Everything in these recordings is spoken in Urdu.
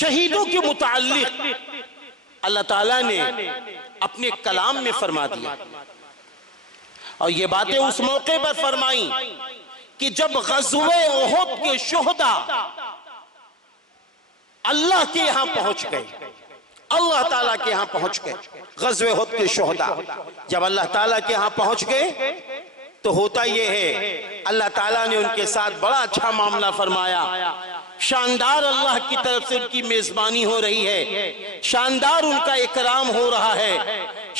شہیدوں کے متعلق اللہ تعالیٰ نے اپنے کلام میں فرما دیا، اور یہ باتیں اس موقع پر فرمائیں کہ جب غزوہ احد کے شہداء اللہ کے یہاں پہنچ گئے، اللہ تعالیٰ کے یہاں پہنچ گئے، غزوہ احد کے شہداء جب اللہ تعالیٰ کے یہاں پہنچ گئے تو ہوتا یہ ہے اللہ تعالیٰ نے ان کے ساتھ بڑا اچھا معاملہ فرمایا، شاندار اللہ کی طرف سے ان کی میزبانی ہو رہی ہے، شاندار ان کا اکرام ہو رہا ہے،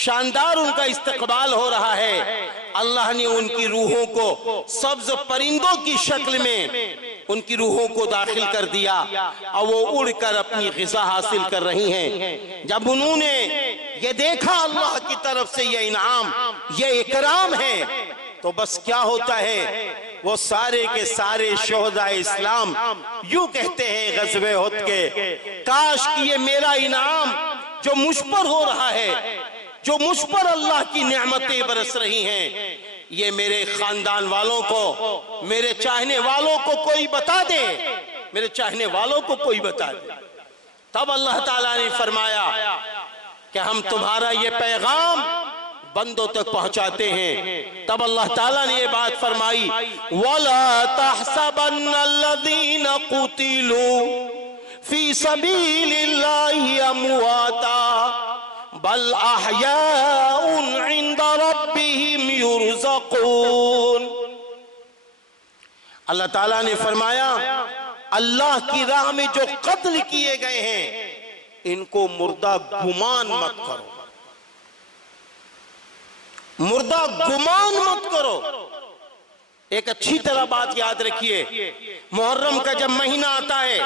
شاندار ان کا استقبال ہو رہا ہے۔ اللہ نے ان کی روحوں کو سبز پرندوں کی شکل میں ان کی روحوں کو داخل کر دیا، اور وہ اڑ کر اپنی غذا حاصل کر رہی ہیں۔ جب انہوں نے یہ دیکھا اللہ کی طرف سے یہ انعام، یہ اکرام ہے، تو بس کیا ہوتا ہے، وہ سارے کے سارے شہداء اسلام یوں کہتے ہیں غزوہ احد کے، کاش کہ یہ میرا انعام جو مجھ پر ہو رہا ہے، جو مجھ پر اللہ کی نعمتیں برس رہی ہیں، یہ میرے خاندان والوں کو، میرے چاہنے والوں کو کوئی بتا دے، میرے چاہنے والوں کو کوئی بتا دے۔ تب اللہ تعالیٰ نے فرمایا کہ ہم تمہارا یہ پیغام بندوں تک پہنچاتے ہیں۔ تب اللہ تعالیٰ نے یہ بات فرمائی، وَلَا تَحْسَبَنَّ الَّذِينَ قُتِلُوا فِي سَبِيلِ اللَّهِ أَمْوَاتًا بَلْ أَحْيَاءٌ عِنْدَ رَبِّهِمْ يُرْزَقُونَ۔ اللہ تعالیٰ نے فرمایا اللہ کی راہ میں جو قتل کیے گئے ہیں ان کو مردہ گمان مت کرو، مردہ گمان مت کرو۔ ایک اچھی طرح بات یاد رکھیے، محرم کا جب مہینہ آتا ہے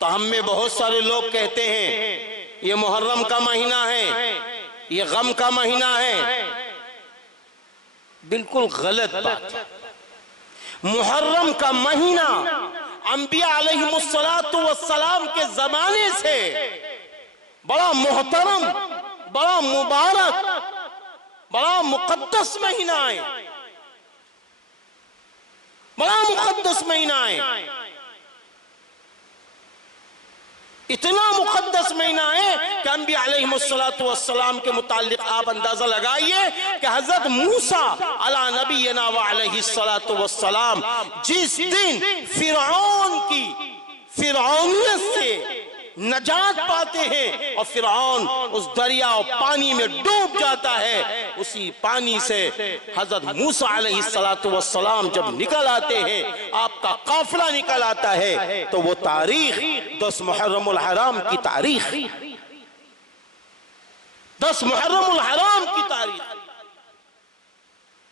تو ہم میں بہت سارے لوگ کہتے ہیں یہ محرم کا مہینہ ہے، یہ غم کا مہینہ ہے۔ بالکل غلط بات ہے۔ محرم کا مہینہ انبیاء علیہم السلام کے زمانے سے بڑا محترم، بڑا مبارک، بڑا مقدس مہینہ ہے، بڑا مقدس مہینہ ہے۔ اتنا مقدس مہینہ ہے کہ انبیاء علیہم السلام کے متعلق آپ اندازہ لگائیے کہ حضرت موسیٰ علی نبینا وعلیہ السلام جس دن فرعون کی فرعونیت سے نجات پاتے ہیں اور فرعون اس دریا اور پانی میں ڈوب جاتا ہے، اسی پانی سے حضرت موسیٰ علیہ السلام جب نکل آتے ہیں، آپ کا قافلہ نکل آتا ہے، تو وہ تاریخ 10 محرم الحرام کی تاریخ، 10 محرم الحرام کی تاریخ۔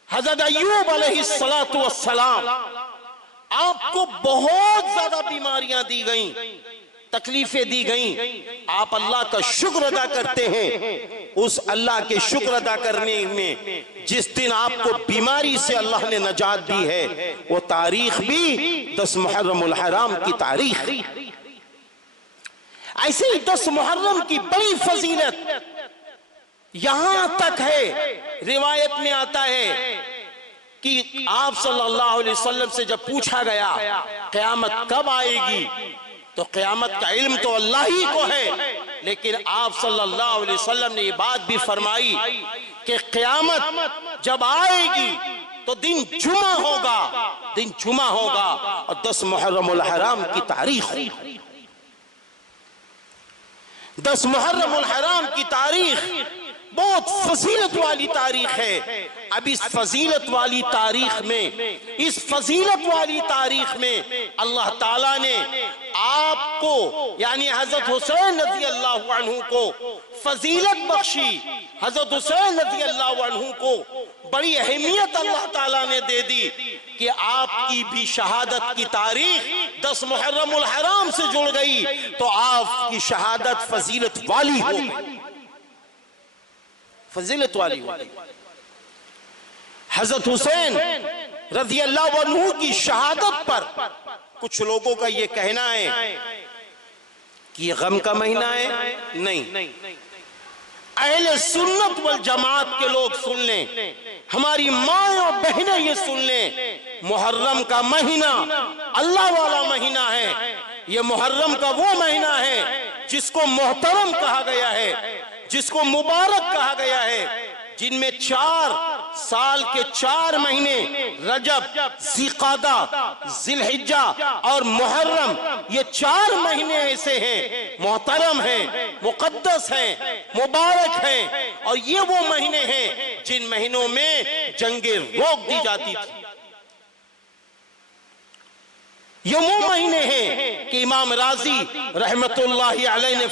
حضرت ایوب علیہ السلام، آپ کو بہت زیادہ بیماریاں دی گئیں، تکلیفیں دی گئیں، آپ اللہ کا شکر ادا کرتے ہیں۔ اس اللہ کے شکر ادا کرنے میں جس دن آپ کو بیماری سے اللہ نے نجات دی ہے، وہ تاریخ بھی 10 محرم الحرام کی تاریخ۔ ایسے ہی 10 محرم کی بڑی فضیلت یہاں تک ہے، روایت میں آتا ہے کہ آپ صلی اللہ علیہ وسلم سے جب پوچھا گیا قیامت کب آئے گی، تو قیامت کا علم تو اللہ ہی کو ہے، لیکن آپ صلی اللہ علیہ وسلم نے یہ بات بھی فرمائی کہ قیامت جب آئے گی تو دن جمعہ ہوگا، دن جمعہ ہوگا، اور 10 محرم الحرام کی تاریخ، 10 محرم الحرام کی تاریخ بہت فضیلت والی تاریخ ہے۔ اب اس فضیلت والی تاریخ میں، اس فضیلت والی تاریخ میں اللہ تعالیٰ نے آپ کو یعنی حضرت حسین رضی اللہ عنہ کو فضیلت بخشی، حضرت حسین رضی اللہ عنہ کو بڑی اہمیت اللہ تعالیٰ نے دے دی کہ آپ کی بھی شہادت کی تاریخ 10 محرم الحرام سے جڑ گئی، تو آپ کی شہادت فضیلت والی ہو گئی، فضیلت والی ہو گئی۔ حضرت حسین رضی اللہ عنہ کی شہادت پر کچھ لوگوں کا یہ کہنا ہے کہ یہ غم کا مہینہ ہے، نہیں، اہل سنت والجماعت کے لوگ سن لیں، ہماری ماں اور بہنیں یہ سن لیں، محرم کا مہینہ اللہ والا مہینہ ہے، یہ محرم کا وہ مہینہ ہے جس کو محترم کہا گیا ہے، جس کو مبارک کہا گیا ہے، جن میں 4 سال کے 4 مہینے رجب، ذیقعدہ، ذی الحجہ اور محرم، یہ 4 مہینے ایسے ہیں، محترم ہیں، مقدس ہیں، مبارک ہیں، اور یہ وہ مہینے ہیں جن مہینوں میں جنگیں روک دی جاتی تھی۔ یہ وہ مہینے ہیں کہ امام رازی رحمت اللہ علیہ نے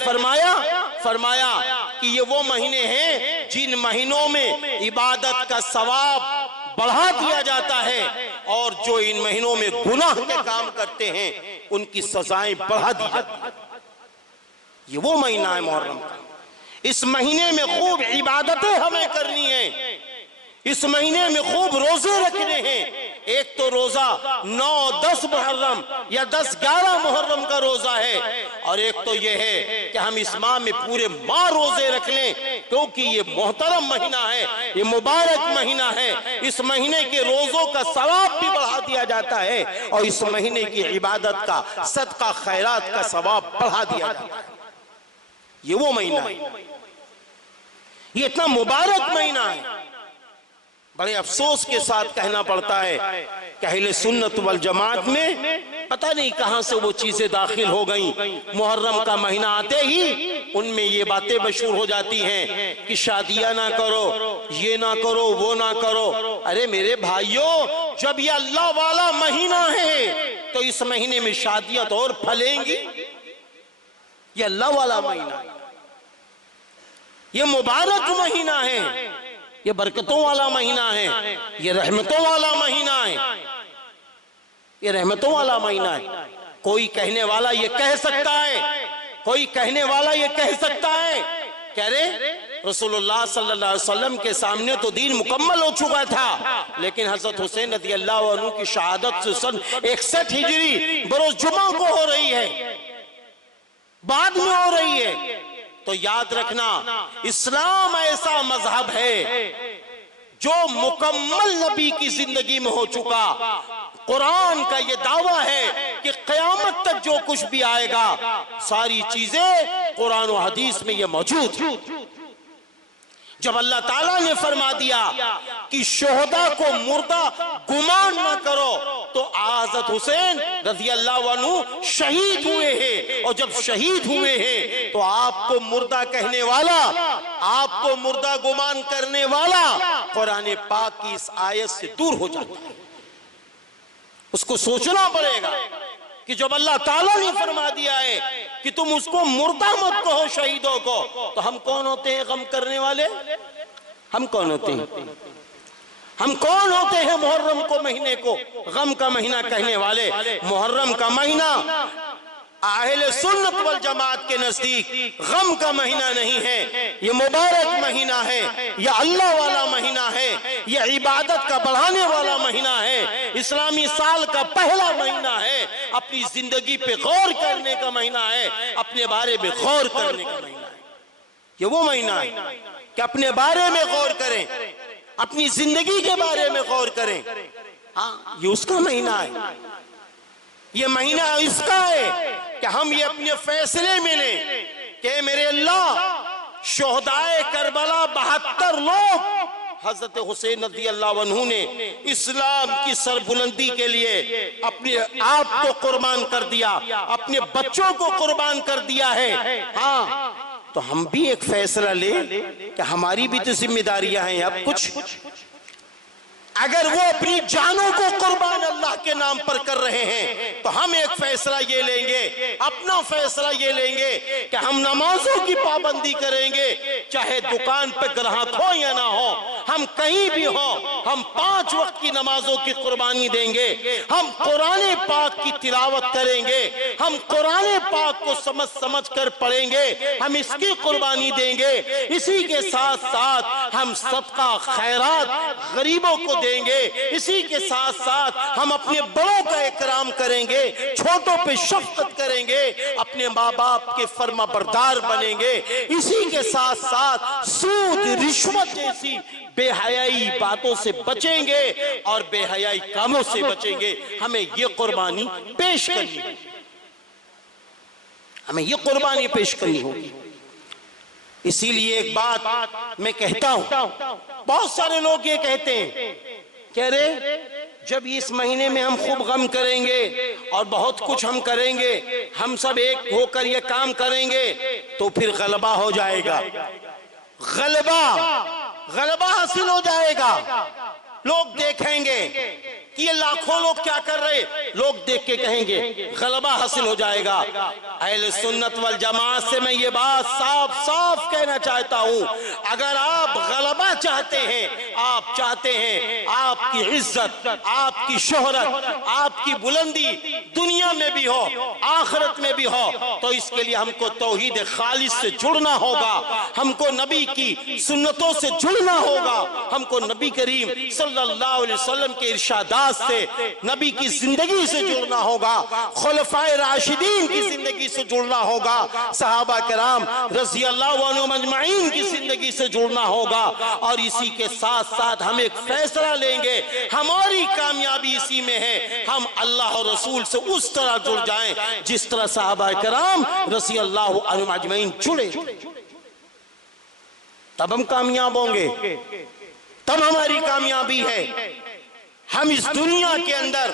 فرمایا کہ یہ وہ مہینے ہیں جن مہینوں میں عبادت کا ثواب بڑھا دیا جاتا ہے، اور جو ان مہینوں میں گناہ کے کام کرتے ہیں ان کی سزائیں بڑھا دی جاتی ہیں۔ یہ وہ مہینہ ہے محرم کا۔ اس مہینے میں خوب عبادتیں ہمیں کرنی ہیں، اس مہینے میں خوب روزے رکھنے ہیں۔ ایک تو روزہ 9-10 محرم یا 10-11 محرم کا روزہ ہے، اور ایک تو یہ ہے کہ ہم اس ماہ میں پورے ماہ روزے رکھ لیں، کیونکہ یہ محترم مہینہ ہے، یہ مبارک مہینہ ہے۔ اس مہینے کے روزوں کا ثواب بھی بڑھا دیا جاتا ہے، اور اس مہینے کی عبادت کا، صدقہ خیرات کا ثواب بڑھا دیا جاتا ہے۔ یہ وہ مہینہ ہے، یہ اتنا مبارک مہینہ ہے۔ بڑے افسوس کے ساتھ کہنا پڑتا ہے کہ اہل سنت والجماعت میں پتہ نہیں کہاں سے وہ چیزیں داخل ہو گئیں، محرم کا مہینہ آتے ہی ان میں یہ باتیں مشہور ہو جاتی ہیں کہ شادیاں نہ کرو، یہ نہ کرو، وہ نہ کرو۔ ارے میرے بھائیوں، جب یہ اللہ والا مہینہ ہے تو اس مہینے میں شادیاں تو اور پھلیں گی۔ یہ اللہ والا مہینہ ہے، یہ مبارک مہینہ ہے، یہ برکتوں والا مہینہ ہے، یہ رحمتوں والا مہینہ ہے، یہ رحمتوں والا مہینہ ہے۔ کوئی کہنے والا یہ کہہ سکتا ہے، کوئی کہنے والا یہ کہہ سکتا ہے کہ ارے رسول اللہ صلی اللہ علیہ وسلم کے سامنے تو دین مکمل ہو چکا تھا، لیکن حضرت حسین رضی اللہ عنہ کی شہادت سے سن 61 ہجری بروز جمعہ کو ہو رہی ہے، بعد میں ہو رہی ہے۔ تو یاد رکھنا، اسلام ایسا مذہب ہے جو مکمل نبی کی زندگی میں ہو چکا۔ قرآن کا یہ دعویٰ ہے کہ قیامت تک جو کچھ بھی آئے گا ساری چیزیں قرآن و حدیث میں یہ موجود ہیں۔ جب اللہ تعالیٰ نے فرما دیا کہ شہداء کو مردہ گمان نہ کرو، تو حضرت حسین رضی اللہ عنہ شہید ہوئے ہیں، اور جب شہید ہوئے ہیں تو آپ کو مردہ کہنے والا، آپ کو مردہ گمان کرنے والا قرآن پاک کی اس آیت سے دور ہو جاتا ہے۔ اس کو سوچنا پڑے گا کہ جب اللہ تعالیٰ نے فرما دیا ہے کہ تم اس کو مردہ مت کہو شہیدوں کو، تو ہم کون ہوتے ہیں غم کرنے والے؟ ہم کون ہوتے ہیں؟ ہم کون ہوتے ہیں محرم کو مہینے کو غم کا مہینہ کہنے والے؟ محرم کا مہینہ اہل سنت والجماعت کے نزدیک غم کا مہینہ نہیں ہے، یہ مبارک مہینہ ہے، یہ اللہ والا مہینہ ہے، یہ عبادت کا بڑھانے والا مہینہ ہے، اسلامی سال کا پہلا مہینہ ہے، اپنی زندگی پہ غور کرنے کا مہینہ ہے، اپنے بارے میں غور کرنے کا مہینہ ہے۔ یہ وہ مہینہ ہے کہ اپنے بارے میں غور کریں، اپنی زندگی کے بارے میں غور کریں۔ ہاں، یہ اس کا مہینہ ہے، یہ مہینہ اس کا ہے کہ ہم یہ اپنے فیصلے میں لیں کہ میرے اللہ، شہدائے کربلا 72 لوگ حضرت حسین رضی اللہ عنہ نے اسلام کی سربلندی کے لیے اپنے آپ کو قربان کر دیا، اپنے بچوں کو قربان کر دیا ہے۔ ہاں، تو ہم بھی ایک فیصلہ لیں کہ ہماری بھی تو ذمہ داریاں ہیں۔ اب کچھ اگر وہ اپنی جانوں کو قربان اللہ کے نام پر کر رہے ہیں تو ہم ایک فیصلہ یہ لیں گے، اپنا فیصلہ یہ لیں گے کہ ہم نمازوں کی پابندی کریں گے، چاہے دکان پہ گراہک ہو یا نہ ہو، ہم کہیں بھی ہوں، ہم 5 وقت کی نمازوں کی قربانی دیں گے، ہم قرآن پاک کی تلاوت کریں گے، ہم قرآن پاک کو سمجھ کر پڑھیں گے، ہم اس کی قربانی دیں گے۔ اسی کے ساتھ ساتھ ہم صدقہ خیرات غریبوں کو دیں گے، اسی کے ساتھ ساتھ ہم اپنے بڑوں کا اکرام کریں گے، چھوٹوں پہ شفقت کریں گے، اپنے ماں باپ کے فرما بردار بنیں گے، اسی کے ساتھ ساتھ سود رشوت جیسی بے حیائی باتوں سے بچیں گے اور بے حیائی کاموں سے بچیں گے۔ ہمیں یہ قربانی پیش کرنی ہے۔ ہمیں یہ قربانی پیش کرنی ہوگی۔ اسی لیے ایک بات میں کہتا ہوں، بہت سارے لوگ یہ کہتے ہیں کہ رے جب اس مہینے میں ہم خوب غم کریں گے اور بہت کچھ ہم کریں گے، ہم سب ایک ہو کر یہ کام کریں گے تو پھر غلبہ ہو جائے گا، غلبہ حاصل ہو جائے گا۔ لوگ دیکھیں گے کہ یہ لاکھوں لوگ کیا کر رہے، لوگ دیکھ کے کہیں گے غلبہ حاصل ہو جائے گا۔ اہل سنت والجماعت سے میں یہ بات صاف صاف کہنا چاہتا ہوں، اگر آپ غلبہ چاہتے ہیں، آپ چاہتے ہیں آپ کی عزت، آپ کی شہرت، آپ کی بلندی دنیا میں بھی ہو آخرت میں بھی ہو، تو اس کے لیے ہم کو توحید خالص سے جڑنا ہوگا، ہم کو نبی کی سنتوں سے جڑنا ہوگا، ہم کو نبی کریم صلی اللہ علیہ وسلم کے ارشادات سے، نبی کی زندگی سے جڑنا ہوگا، خلفائے راشدین کی زندگی سے جڑنا ہوگا، صحابہ کرام رضی اللہ عنہم اجمعین کی زندگی سے جڑنا ہوگا، اور اسی کے ساتھ ساتھ ہم ایک فیصلہ لیں گے، ہماری کامیابی اسی میں ہے، ہم اللہ اور رسول سے اس طرح جڑ جائیں جس طرح صحابہ کرام رضی اللہ عنہم اجمعین جڑے، تب ہم کامیاب ہوں گے، تب ہماری کامیابی ہے۔ ہم اس دنیا کے اندر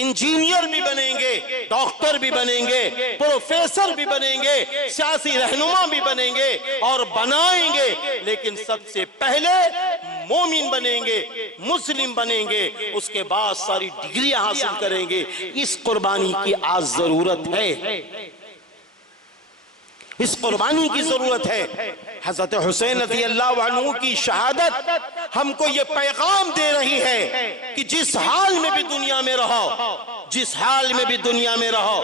انجینئر بھی بنیں گے، ڈاکٹر بھی بنیں گے، پروفیسر بھی بنیں گے، سیاسی رہنما بھی بنیں گے اور بنائیں گے، لیکن سب سے پہلے مومن بنیں گے، مسلم بنیں گے، اس کے بعد ساری ڈگریاں حاصل کریں گے۔ اس قربانی کی آج ضرورت ہے، اس قربانی کی ضرورت ہے۔ حضرت حسین رضی اللہ عنہ کی شہادت ہم کو یہ پیغام دے رہی ہے کہ جس حال میں بھی دنیا میں رہو، جس حال میں بھی دنیا میں رہو،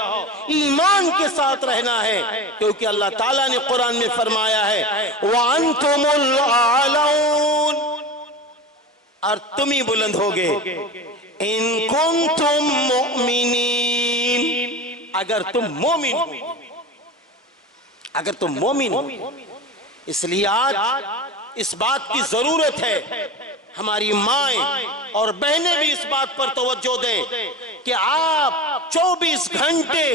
ایمان کے ساتھ رہنا ہے، کیونکہ اللہ تعالیٰ نے قرآن میں فرمایا ہے وَأَنْتُمُ الْأَعْلَوْنَ، اور تم ہی بلند ہوگے، إِن كُنْتُم مُؤْمِنِينَ، اگر تم مومن ہو، اگر تم مومن ہو۔ اس لیے آج اس بات کی ضرورت ہے، ہماری مائیں اور بہنیں بھی اس بات پر توجہ دیں کہ آپ 24 گھنٹے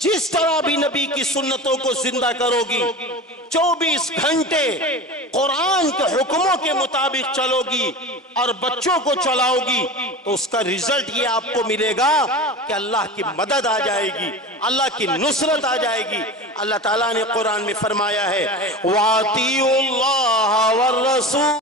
جس طرح بھی نبی کی سنتوں کو زندہ کرو گی، 24 گھنٹے قرآن کے حکموں کے مطابق چلو گی اور بچوں کو چلاؤ گی، تو اس کا رزلٹ یہ آپ کو ملے گا کہ اللہ کی مدد آ جائے گی، اللہ کی نصرت آ جائے گی۔ اللہ تعالیٰ نے قرآن میں فرمایا ہے وَأَطِيعُوا اللَّهَ وَالرَّسُولَ